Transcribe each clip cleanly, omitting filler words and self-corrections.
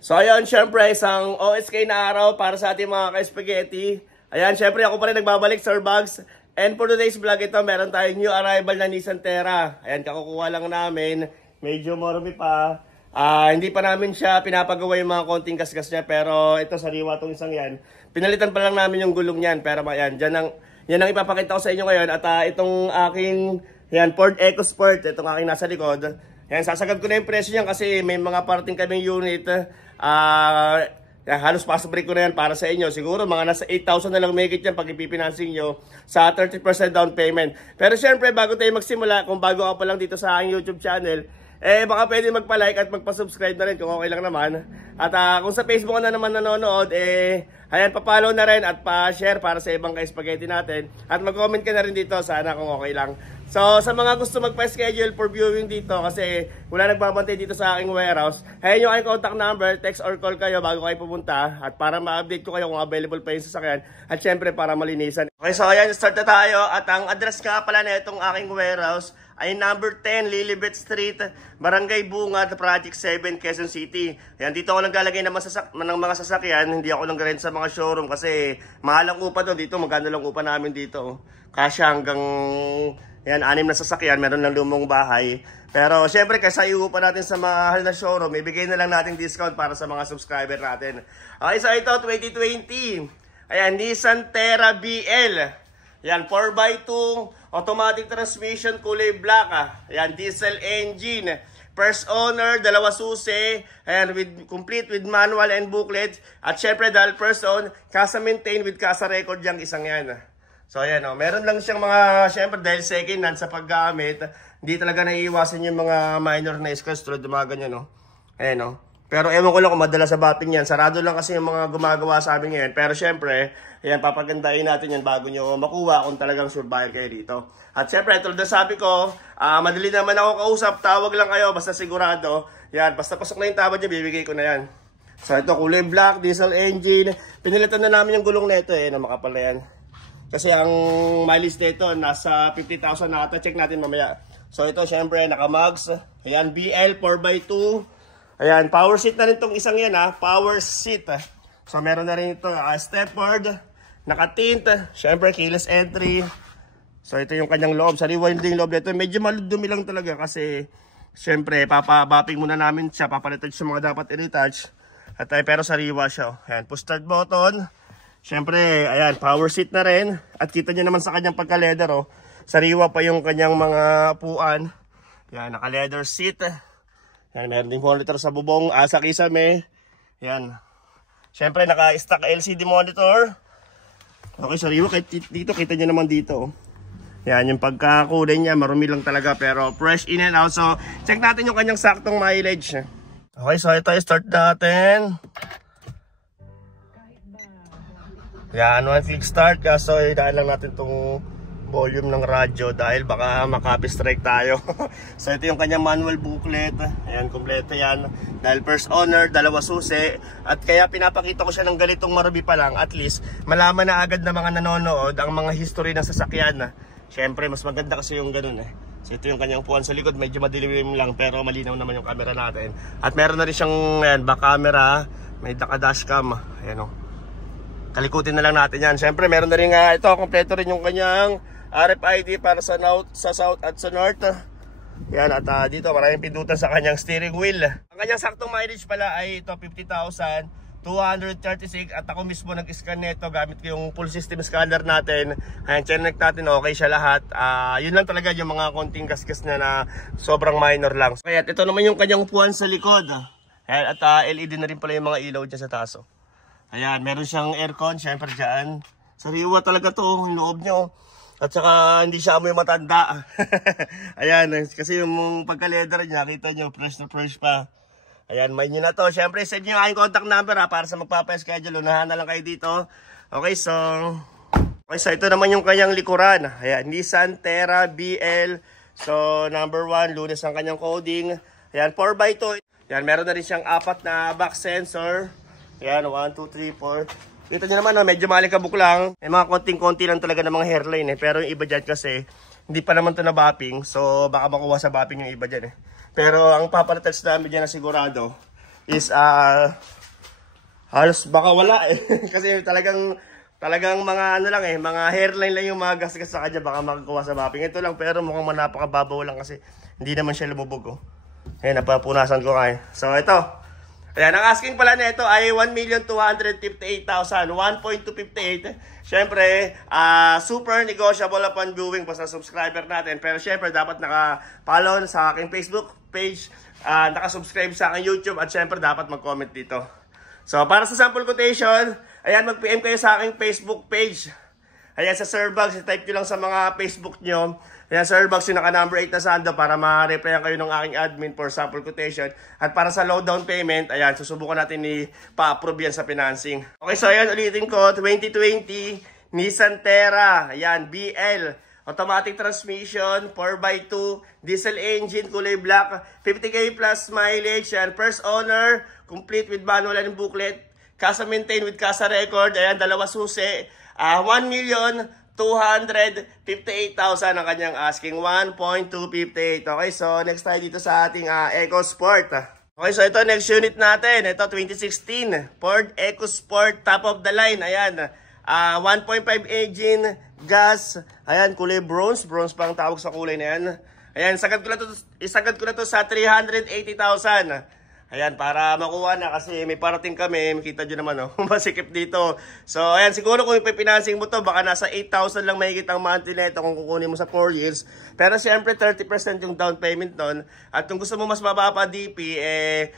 So ayun, syempre isang OSK na araw para sa ating mga ka-spaghetti. Ayan, syempre ako pa rin nagbabalik, Sir Bugs. And for today's vlog ito, meron tayong new arrival na Nissan Terra. Ayan, kakukuha lang namin. Medyo morumi pa. Hindi pa namin siya pinapagawa yung mga konting kasgas niya. Pero ito, sariwa itong isang yan. Pinalitan pa lang namin yung gulong niyan. Pero ayan, yan ang ipapakita ko sa inyo ngayon. At itong aking Ford EcoSport, itong aking nasa likod. Ayan, sasagad ko na yung presyo niyan kasi may mga parting kaming unit. Halos pass break ko na yan para sa inyo. Siguro mga nasa 8,000 na lang megit yan pag ipipinancing nyo sa 30% down payment. Pero syempre, bago tayo magsimula, kung bago ka pa lang dito sa aking YouTube channel, baka pwede magpa-like at magpa-subscribe na rin kung okay lang naman. At kung sa Facebook ka na naman nanonood, ayan, pa-follow na rin at pa-share para sa ibang ka-spaghetti natin. At mag-comment ka na rin dito, sana kung okay lang. So, sa mga gusto magpa-schedule for viewing dito, kasi wala nagbabantay dito sa aking warehouse, ayan yung aking contact number, text or call kayo bago kayo pumunta. At para ma-update ko kayo kung available pa yung sasakyan. At syempre, para malinisan. Okay, so ayan, start na tayo. At ang address nga pala na itong aking warehouse ay number 10, Lilibet Street, Barangay Bungad, Project 7, Quezon City. Ayan, dito ako naglalagay ng mga sasakyan. Hindi ako nag-rent sa mga showroom kasi mahal ang upa doon. Dito, magkano lang upa namin dito. Kasya hanggang, ayan, 6 na sasakyan. Meron lang lumong bahay. Pero syempre, kaysa iupa natin sa mahal na showroom, ibigay na lang natin discount para sa mga subscriber natin. Okay, so ito, 2020. Ayan, Nissan Terra BL. Ayan, 4x2. Automatic transmission, kulay black. Ayan, diesel engine. First owner, 2 susi. Ayan, complete with manual and booklet. At syempre, dahil first own, casa maintain with casa record yung isang yan. So, ayan, meron lang siyang mga, syempre, dahil second hand sa paggamit, hindi talaga naiiwasan yung mga minor na scratch tulad ng mga ganyan, Ayan, Pero ewan ko lang kung madala sa batting yan. Sarado lang kasi yung mga gumagawa sa amin ngayon. Pero syempre, ayan, papagandahin natin yan bago nyo makuha kung talagang survive kayo dito. At syempre, tulad na sabi ko, madali naman ako kausap. Tawag lang kayo, basta sigurado. Yan, basta pasok na yung tawad nyo, bibigay ko na yan. So ito, kulay black, diesel engine. Pinilitan na namin yung gulong na ito, na makapal na yan. Kasi ang mileage nito, nasa 50,000 na ata. Check natin mamaya. So ito, syempre, naka-mags. Ayan, BL 4x2. Ayan, power seat na rin itong isang yan, power seat. So, meron na rin ito, stepboard, naka-tint, syempre, keyless entry. So, ito yung kanyang loob. Sariwa yung loob nito. Medyo maludumi lang talaga kasi, syempre, papabapping muna namin siya, papalitan sa mga dapat i-retouch. At, pero sariwa siya. Ayan, push start button. Syempre, ayan, power seat na rin. At kita nyo naman sa kanyang pagka-leather, sariwa pa yung kanyang mga upuan. Ayan, naka-leather seat. Yan, meron din monitor sa bubong, sa kisame. Yan. Siyempre, naka-stock LCD monitor. Okay, sariwa. Dito, kita nyo naman dito. Yan, yung pagkakulay niya, marumi lang talaga. Pero fresh in and out. So, check natin yung kanyang saktong mileage. Okay, so ito, start natin. Yan, one click start. So, dahil lang natin itong volume ng radyo dahil baka makapi strike tayo. So ito yung kanyang manual booklet. Ayan, kompleto yan. Dahil first owner, 2 susi. At kaya pinapakita ko siya ng ganitong marumi pa lang. At least malaman na agad na mga nanonood ang mga history ng sasakyan. Siyempre mas maganda kasi yung ganun So ito yung kanyang puwan sa likod. Medyo madilim lang pero malinaw naman yung camera natin. At meron na rin siyang back camera. May naka-dashcam. Ayan kalikutin na lang natin yan. Siyempre meron na rin ito. Kompleto rin yung kanyang RFID para sa south at sa north. Yan, at dito maraming pindutan sa kanyang steering wheel. Ang kanyang saktong mileage pala ay ito 50,236 at ako mismo nag-scan nito gamit ko yung full system scanner natin. Ayan, check natin, okay siya lahat. Yun lang talaga yung mga konting gasgas na sobrang minor lang. Kaya ito naman yung kanyang upuan sa likod. Ayan, at LED na rin pala yung mga ilaw dyan sa taso. Ayan, meron siyang aircon, syempre dyan. Sariwa talaga to, yung loob nyo. At saka hindi siya amoy matanda. Ayan, kasi yung pagka-leather niya, kita nyo, fresh na fresh pa. Ayan, may nyo na to. Siyempre, send nyo yung aking contact number para sa magpapa-schedule. Unahan na lang kayo dito. Okay, so ito naman yung kanyang likuran. Ayan, Nissan Terra BL. So, number 1, Lunes ang kanyang coding. Ayan, 4x2. Ayan, meron na rin siyang 4 na back sensor. Ayan, 1, 2, 3, 4. Dito nyo naman, medyo malikabok lang. May mga konting-konti lang talaga ng mga hairline Pero yung iba dyan kasi, hindi pa naman ito na bapping. So, baka makuha sa bapping yung iba dyan Pero ang papalitals namin dyan na sigurado is halos baka wala eh. Kasi talagang mga ano lang eh, mga hairline lang yung mga gasgas sa kanya, baka makakuha sa mapping. Ito lang, pero mukhang napakababaw lang kasi hindi naman siya lumubog oh. Ayan, napapunasan ko nga eh. So ito, ayan, ang asking pala na ito ay 1,258,000, 1.258. Syempre, super negotiable upon viewing po sa subscriber natin. Pero syempre, dapat naka-follow sa aking Facebook page, naka-subscribe sa aking YouTube, at syempre, dapat mag-comment dito. So, para sa sample quotation, ayan, mag-PM kayo sa aking Facebook page. Ayan, sa Sir Bugs, type nyo lang sa mga Facebook nyo. Ayan, Sir Bugs, yung naka-number 8 na sando para ma-replyan kayo ng aking admin for sample quotation. At para sa low down payment, ayan, susubukan natin pa-approve yan sa financing. Okay, so ayan, ulitin ko, 2020 Nissan Terra, ayan, BL, automatic transmission, 4x2, diesel engine, kulay black, 50k plus mileage, ayan, first owner, complete with manual and booklet, kasa maintain with kasa record, ayan, dalawa susi, 1,258,000 ang kanyang asking, 1.258. Okay, so next tayo dito sa ating EcoSport. Okay, so ito next unit natin, ito 2016 Ford EcoSport, top of the line, ayan, 1.5 engine, gas, ayan, kulay bronze pang tawag sa kulay na yan. Ayan, isagad ko na to sa 380,000. Ayan, para makuha na kasi may parating kami, makita nyo naman, oh, masikip dito. So, ayan, siguro kung ipipinancing mo to, baka nasa 8,000 lang may kitang monthly na ito kung kukunin mo sa 4 years. Pero siyempre, 30% yung down payment nun. At kung gusto mo mas mababa DP,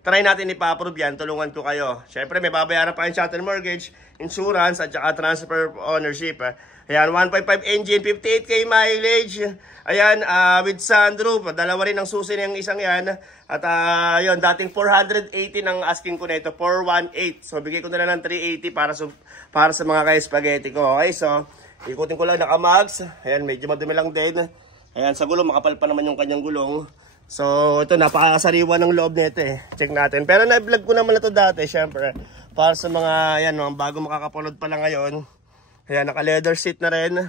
try natin ipa-approve yan, tulungan ko kayo. Siyempre, may babayaran pa yung shuttle mortgage, insurance, at saka transfer of ownership. Ayan, 1.5 engine, 58k mileage. Ayan, with sunroof, dalawa rin ang susi ng isang yan. At yun, dating 480 ng asking ko na ito, 418. So, bigay ko na lang ng 380 para sa mga kaya-spaghetti ko. Okay, so, ikutin ko lang naka-mags. Ayan, medyo madumi lang din. Ayan, sa gulong, makapal pa naman yung kanyang gulong. So, ito, napakasariwa ng loob nito eh. Check natin. Pero na-vlog ko naman na ito dati, syempre. Para sa mga, ayan, mga bago makakapulod pa lang ngayon. Ayan, naka-leather seat na rin.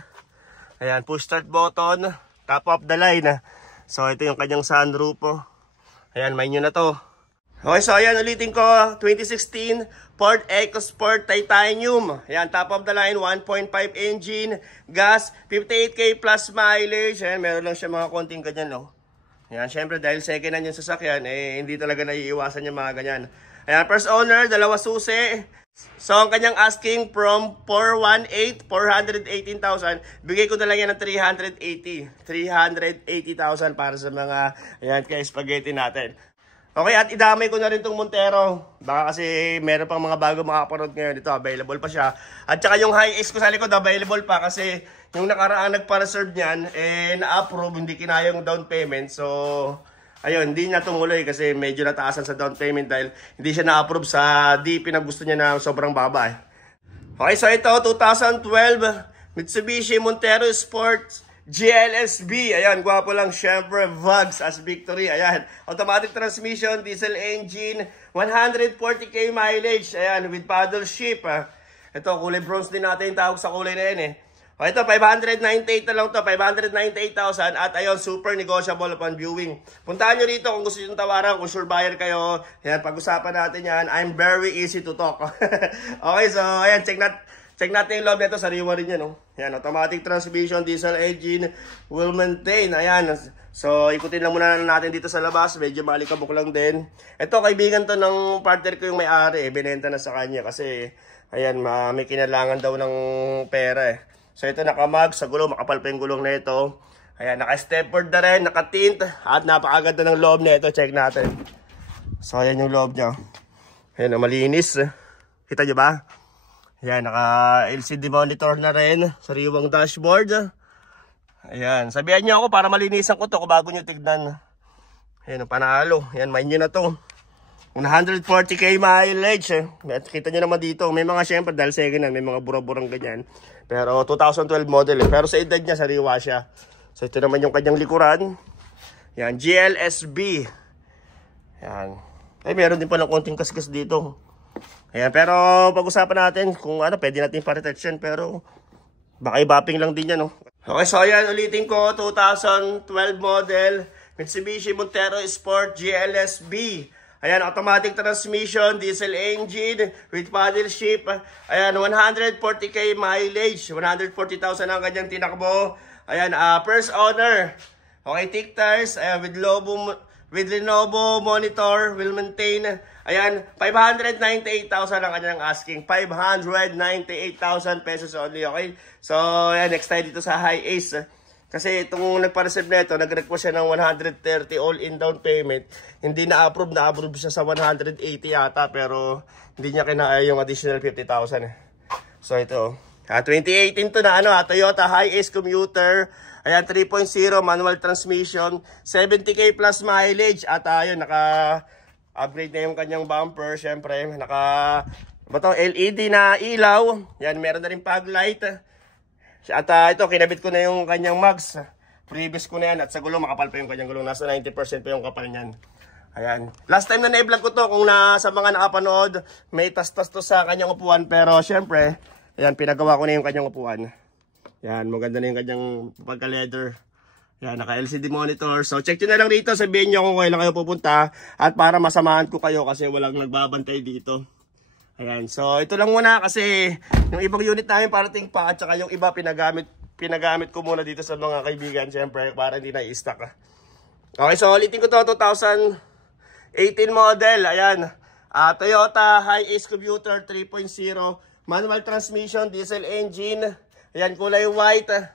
Ayan, push start button. Top of the line. So, ito yung kanyang sunroof. Ayan, may nyo na to. Okay, so ayan, ulitin ko. 2016 Ford EcoSport Titanium. Ayan, top of the line, 1.5 engine, gas, 58k plus mileage. Ayan, meron lang siya mga konting ganyan, no? Ayan, syempre, dahil second hand yung sasakyan, hindi talaga naiiwasan yung mga ganyan. Ayan, first owner, dalawa susi. So, ang kanyang asking from 418,000, bigay ko na lang yan ng 380,000 para sa mga, ayan, kaya spaghetti natin. Okay, at idamay ko na rin itong Montero. Baka kasi meron pang mga bago makapanood ngayon. Ito, available pa siya. At saka yung Hi-Ace ko sa likod, available pa kasi yung nakaraan nagpa-reserve niyan, na-approve, hindi kinaya yung down payment. So, ayun, hindi niya tumuloy kasi medyo nataasan sa down payment dahil hindi siya na-approve sa DP na gusto niya na sobrang baba eh. Okay, so ito, 2012 Mitsubishi Montero Sport GLSB. Ayan, gwapo lang, syempre, Vugs as victory. Ayan, automatic transmission, diesel engine, 140k mileage. Ayan, with paddle shift. Ito, kulay bronze din natin yung tawag sa kulay na yan eh. O ito, 598 na lang to, 598,000. At ayun, super negotiable upon viewing. Puntahan nyo rito kung gusto nyo tawaran, kung sure buyer kayo. Ayan, pag-usapan natin yan. I'm very easy to talk. Okay, so ayan, check natin yung loob nito. Sariwa rin yan, no? Ayan, automatic transmission, diesel engine, will maintain. Ayan, so ikutin lang muna natin dito sa labas. Medyo malikabok lang din. Ito, kaibigan to ng partner ko yung may-ari. Binenta na sa kanya kasi, ayan, may kinalangan daw ng pera eh. So ito nakamag sa gulong, makapal pa yung gulong na ito. Ayan, naka-stepboard na rin, naka-tint. At napakaganda ng loob na ito, check natin. So ayan yung loob niya. Ayan, malinis. Kita nyo ba? Ayan, naka-LCD monitor na rin. Sariwang dashboard. Ayan, sabihan nyo ako para malinisan ko to kung bago nyo tignan. Ayan, panalo. Ayan, main nyo na to. 140k mileage. Kita nyo naman dito. May mga syempre dahil second hand, may mga bura-burang ganyan. Pero 2012 model eh. Pero sa edad niya, sariwa siya. So ito naman yung kanyang likuran. Yan, GLSB. Yan. Ay, meron din palang konting kaskas dito. Ayan, pero pag-usapan natin kung ano, pwede natin pa-retouch yan. Pero baka i-bapping lang din yan, no? Okay, so ayan, ulitin ko. 2012 model. Mitsubishi Montero Sport GLSB. Ayan, automatic transmission, diesel engine, with paddle shift. Ayan, 140k mileage. 140,000 ang kanyang tinakbo. Ayan, first owner. Okay, thick tires. Ayan, with Lenovo monitor, will maintain. Ayan, 598,000 ang kanyang asking. 598,000 pesos only, okay? So, ayan, next tayo dito sa High Ace. Kasi itong nagpa-reserve na ito, nag-request siya ng 130 all-in down payment. Hindi na-approve, na-approve siya sa 180 yata, pero hindi niya kinaya yung additional 50,000. So ito, 2018 to na Toyota Hi-Ace Commuter. Ayan, 3.0 manual transmission, 70k plus mileage. At ayun, naka-upgrade na yung kanyang bumper. Syempre, LED na ilaw. Yan, meron na rin fog light. At ito, kinabit ko na yung kanyang mugs. Previous ko na yan. At sa gulong, makapal pa yung kanyang gulong. Nasa 90% pa yung kapal niyan. Ayan. Last time na na-vlog ko to, kung sa mga nakapanood, may tas-tas to sa kanyang upuan. Pero syempre, ayan, pinagawa ko na yung kanyang upuan. Ayan, maganda na yung kanyang pagka-leather. Ayan, naka-LCD monitor. So, check nyo na lang dito. Sabihin nyo kung kailan kayo pupunta. At para masamahan ko kayo kasi walang nagbabantay dito. Ayan, so ito lang muna kasi yung ibang unit namin parating pa at saka yung iba pinagamit ko muna dito sa mga kaibigan syempre para hindi na i-stock. Okay, so ulitin ko to, 2018 model. Ayan, Toyota Hi-Ace Commuter 3.0 manual transmission, diesel engine. Ayan, kulay white.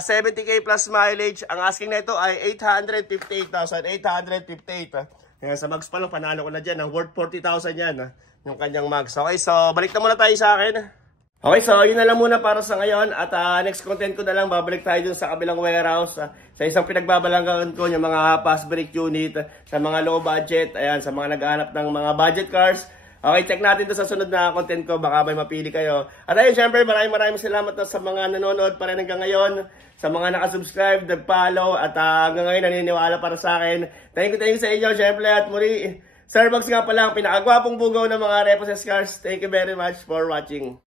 70k plus mileage. Ang asking na ito ay 858,000. Ayan, sa mags pa lang panalo ko na dyan. Ang worth 40,000 yan. Yung kanyang mags. Okay, so balik na muna tayo sa akin. Okay, so yun na lang muna para sa ngayon. At next content ko na lang, babalik tayo dun sa kabilang warehouse. Sa isang pinagbabalanggan ko, yung mga fast brake unit, sa mga low budget, ayan, sa mga naghahanap ng mga budget cars. Okay, check natin to sa sunod na content ko. Baka may mapili kayo. At ayun, syempre, maraming salamat na sa mga nanonood pa rin hanggang ngayon. Sa mga nakasubscribe, nag-follow, at hanggang ngayon naniniwala para sa akin. Thank you sa inyo, syempre. At muli, Starbucks nga pala ang pinakagwapong bugaw ng mga Repossessed cars. Thank you very much for watching.